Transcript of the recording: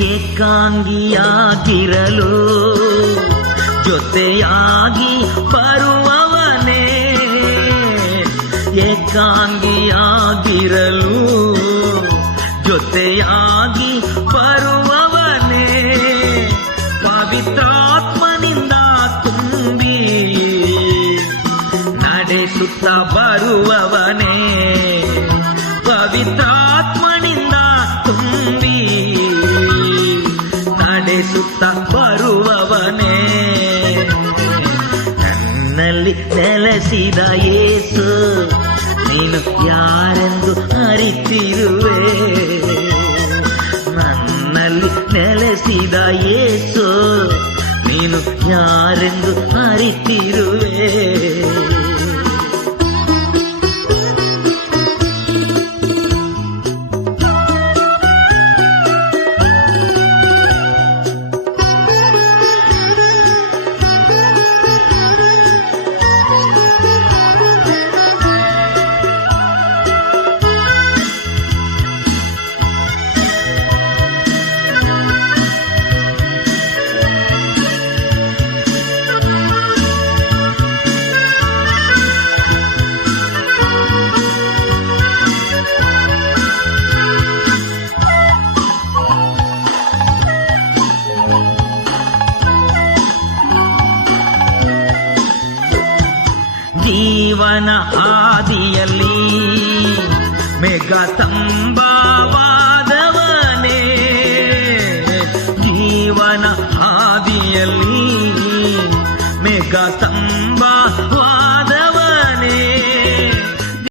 ಏಕಾಂಗಿಯಾಗಿರಲು ಜೊತೆಯಾಗಿ ಬರುವವನೇ. ಏಕಾಂಗಿಯಾಗಿರಲು ಜೊತೆಯಾಗಿ ಬರುವವನೇ. ಪವಿತ್ರಾತ್ಮನಿಂದ ತುಂಬಿ ನಡೆಸುತ್ತ ಬರುವವನೇ. ಪವಿತ್ರಾತ್ಮನಿಂದ ನಡೆಸುತ್ತ ಬರುವವನೇ ನನ್ನಲ್ಲಿ ನೆಲೆಸಿದ ಯೇಸು ನೀನು ಯಾರೆಂದು ಅರಿತಿರುವೆ ನನ್ನಲ್ಲಿ ನೆಲೆಸಿದ ಯೇಸು ನೀನು ಯಾರೆಂದು ಅರಿತಿರುವೆ ಜೀವನ ಹಾದಿಯಲ್ಲಿ ಮೇಘ ತಂಬವಾದವನೇ. ಜೀವನ ಹಾದಿಯಲ್ಲಿ ಮೇಘ ತಂಬಾ